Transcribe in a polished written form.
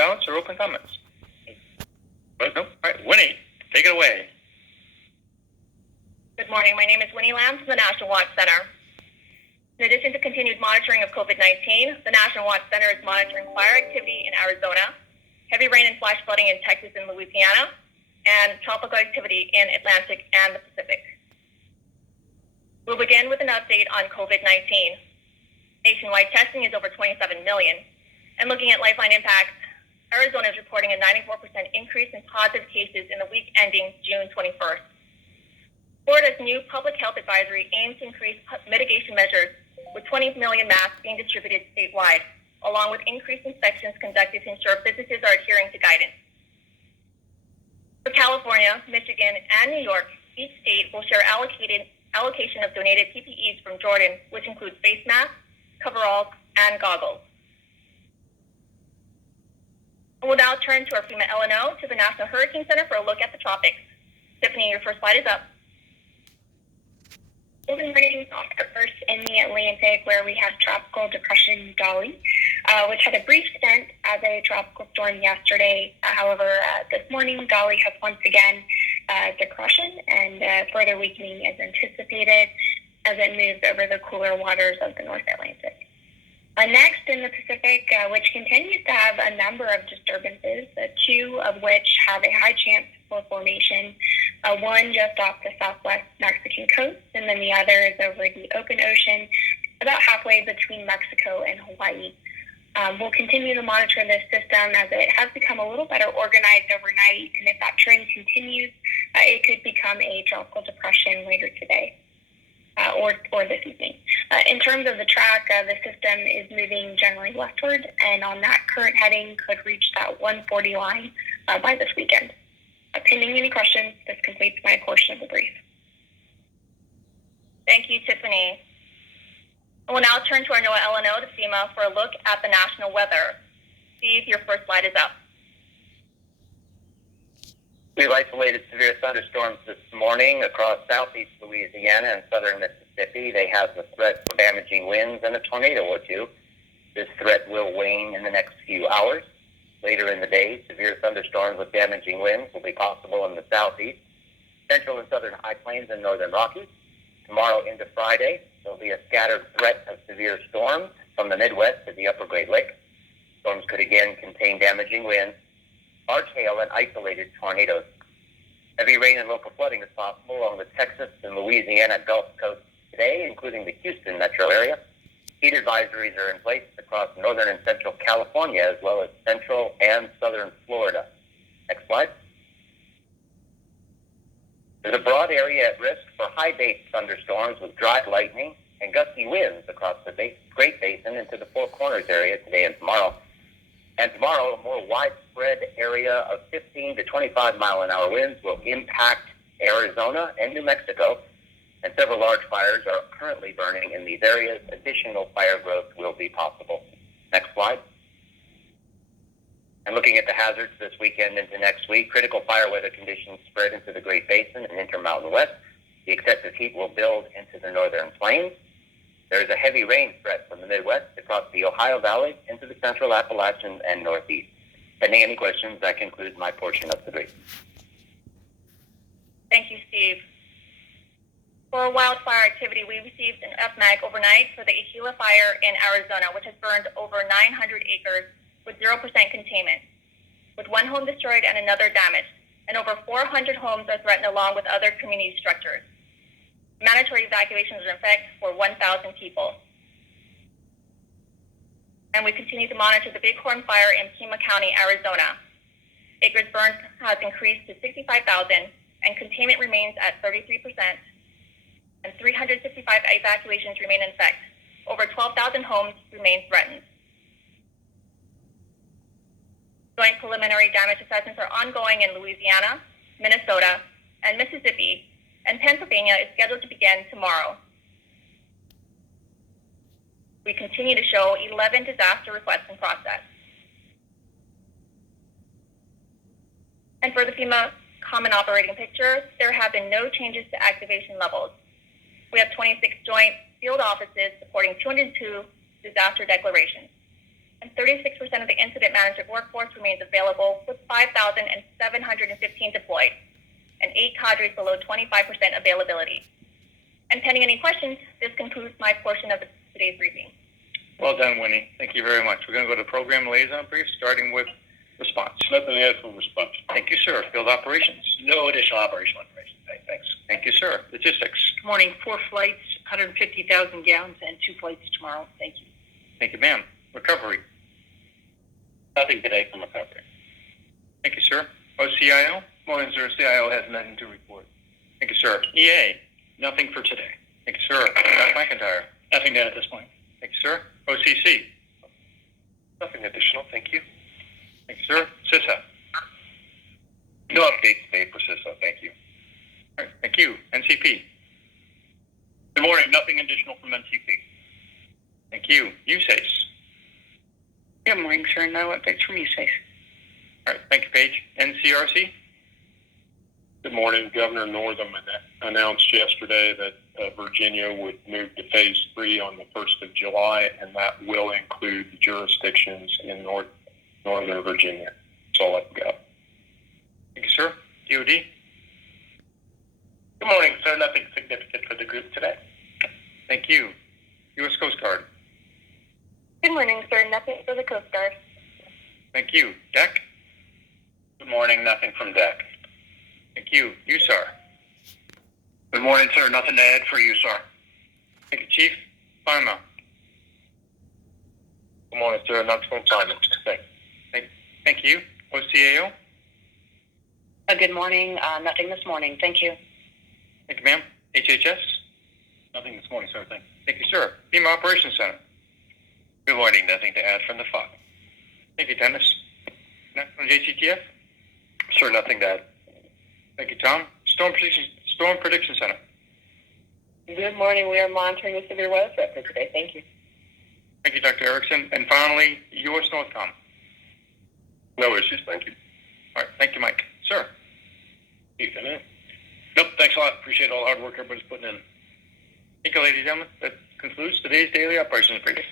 silence or open comments? No? All right, Winnie, take it away. Good morning. My name is Winnie Lamb from the National Watch Center. In addition to continued monitoring of COVID-19, the National Watch Center is monitoring fire activity in Arizona, heavy rain and flash flooding in Texas and Louisiana, and tropical activity in Atlantic and the Pacific. We'll begin with an update on COVID-19. Nationwide testing is over 27 million. And looking at Lifeline impacts, Arizona is reporting a 94% increase in positive cases in the week ending June 21st. Florida's new public health advisory aims to increase mitigation measures, with 20 million masks being distributed statewide, along with increased inspections conducted to ensure businesses are adhering to guidance. For California, Michigan, and New York, each state will share allocation of donated PPEs from Jordan, which includes face masks, coveralls, and goggles. We'll now turn to our FEMA LNO to the National Hurricane Center for a look at the tropics. Tiffany, your first slide is up. Good morning. I'll start first in the Atlantic, where we have Tropical Depression Dolly, which had a brief stint as a tropical storm yesterday. However, this morning, Dolly has once again depression, and further weakening is anticipated as it moves over the cooler waters of the North Atlantic. Next, in the Pacific, which continues to have a number of disturbances, two of which have a high chance for formation, one just off the southwest Mexican coast, and then the other is over the open ocean, about halfway between Mexico and Hawaii. We'll continue to monitor this system as it has become a little better organized overnight, and if that trend continues, it could become a tropical depression later today. Or this evening. In terms of the track, the system is moving generally westward, and on that current heading could reach that 140 line by this weekend. Pending any questions, this completes my portion of the brief. Thank you, Tiffany. We'll now turn to our NOAA LNO to FEMA for a look at the national weather. Steve, your first slide is up. We've isolated severe thunderstorms this morning across southeast Louisiana and southern Mississippi. They have the threat for damaging winds and a tornado or two. This threat will wane in the next few hours. Later in the day, severe thunderstorms with damaging winds will be possible in the southeast, central and southern high plains and northern Rockies. Tomorrow into Friday, there will be a scattered threat of severe storms from the Midwest to the upper Great Lakes. Storms could again contain damaging winds, large hail, and isolated tornadoes. Heavy rain and local flooding is possible along the Texas and Louisiana Gulf Coast today, including the Houston metro area. Heat advisories are in place across northern and central California, as well as central and southern Florida. Next slide. There's a broad area at risk for high-base thunderstorms with dry lightning and gusty winds across the Great Basin into the Four Corners area today and tomorrow. And tomorrow, a more widespread area of 15 to 25-mile-an-hour winds will impact Arizona and New Mexico, and several large fires are currently burning in these areas. Additional fire growth will be possible. Next slide. And looking at the hazards this weekend into next week, critical fire weather conditions spread into the Great Basin and Intermountain West. The excessive heat will build into the northern plains. There is a heavy rain threat from the Midwest across the Ohio Valley into the central Appalachians and Northeast. Pending any questions, that concludes my portion of the brief. Thank you, Steve. For wildfire activity, we received an FMAG overnight for the Gila fire in Arizona, which has burned over 900 acres with 0% containment, with one home destroyed and another damaged, and over 400 homes are threatened along with other community structures. Mandatory evacuations are in effect for 1,000 people. And we continue to monitor the Bighorn fire in Pima County, Arizona. Acres burned has increased to 65,000, and containment remains at 33%, and 365 evacuations remain in effect. Over 12,000 homes remain threatened. Joint preliminary damage assessments are ongoing in Louisiana, Minnesota, and Mississippi, and Pennsylvania is scheduled to begin tomorrow. We continue to show 11 disaster requests in process. And for the FEMA Common Operating Picture, there have been no changes to activation levels. We have 26 joint field offices supporting 202 disaster declarations. and 36% of the incident management workforce remains available, with 5,715 deployed, and 8 cadres below 25% availability. And pending any questions, this concludes my portion of today's briefing. Well done, Winnie. Thank you very much. We're going to go to program liaison brief, starting with response. Nothing to add from response. Thank you, sir. Field operations. No additional operational information. Thanks. Thank you, sir. Logistics. Good morning. 4 flights, 150,000 gallons, and 2 flights tomorrow. Thank you. Thank you, ma'am. Recovery. Nothing today from recovery. Thank you, sir. OCIO. Morning, sir. CIO has nothing to report. Thank you, sir. EA. Nothing for today. Thank you, sir. Dr. McIntyre. Nothing to add at this point. Thank you, sir. OCC. Nothing additional. Thank you. Thank you, sir. CISA. No updates today for CISA. Thank you. All right. Thank you. NCP. Good morning. Nothing additional from NCP. Thank you. USACE. Good morning, sir. No updates from USS. All right. Thank you, Paige. NCRC. Good morning. Governor Northam announced yesterday that Virginia would move to phase 3 on the 1st of July, and that will include the jurisdictions in Northern Virginia. That's all I've got. Thank you, sir. DOD. Good morning, sir. Nothing significant for the group today. Thank you. U.S. Coast Guard. Good morning, sir. Nothing for the Coast Guard. Thank you. DEC. Good morning. Nothing from DEC. Thank you. USAR. Good morning, sir. Nothing to add for you, sir. Thank you, Chief. FIMA. Good morning, sir. Nothing from Simon. Thank you. OCAO. Good morning. Nothing this morning. Thank you. Thank you, ma'am. HHS. Nothing this morning, sir. Thank you. Thank you, sir. FEMA Operations Center. Good morning. Nothing to add from the FOC. Thank you, Dennis. From JCTF. Sir, nothing to add. Thank you, Tom. Storm Prediction Center. Good morning. We are monitoring the severe weather threat for today. Thank you. Thank you, Dr. Erickson. And finally, U.S. Northcom. No issues. Thank you. All right. Thank you, Mike. Sir. Ethan, Nope. Thanks a lot. Appreciate all the hard work everybody's putting in. Thank you, ladies and gentlemen. That concludes today's daily operations briefing.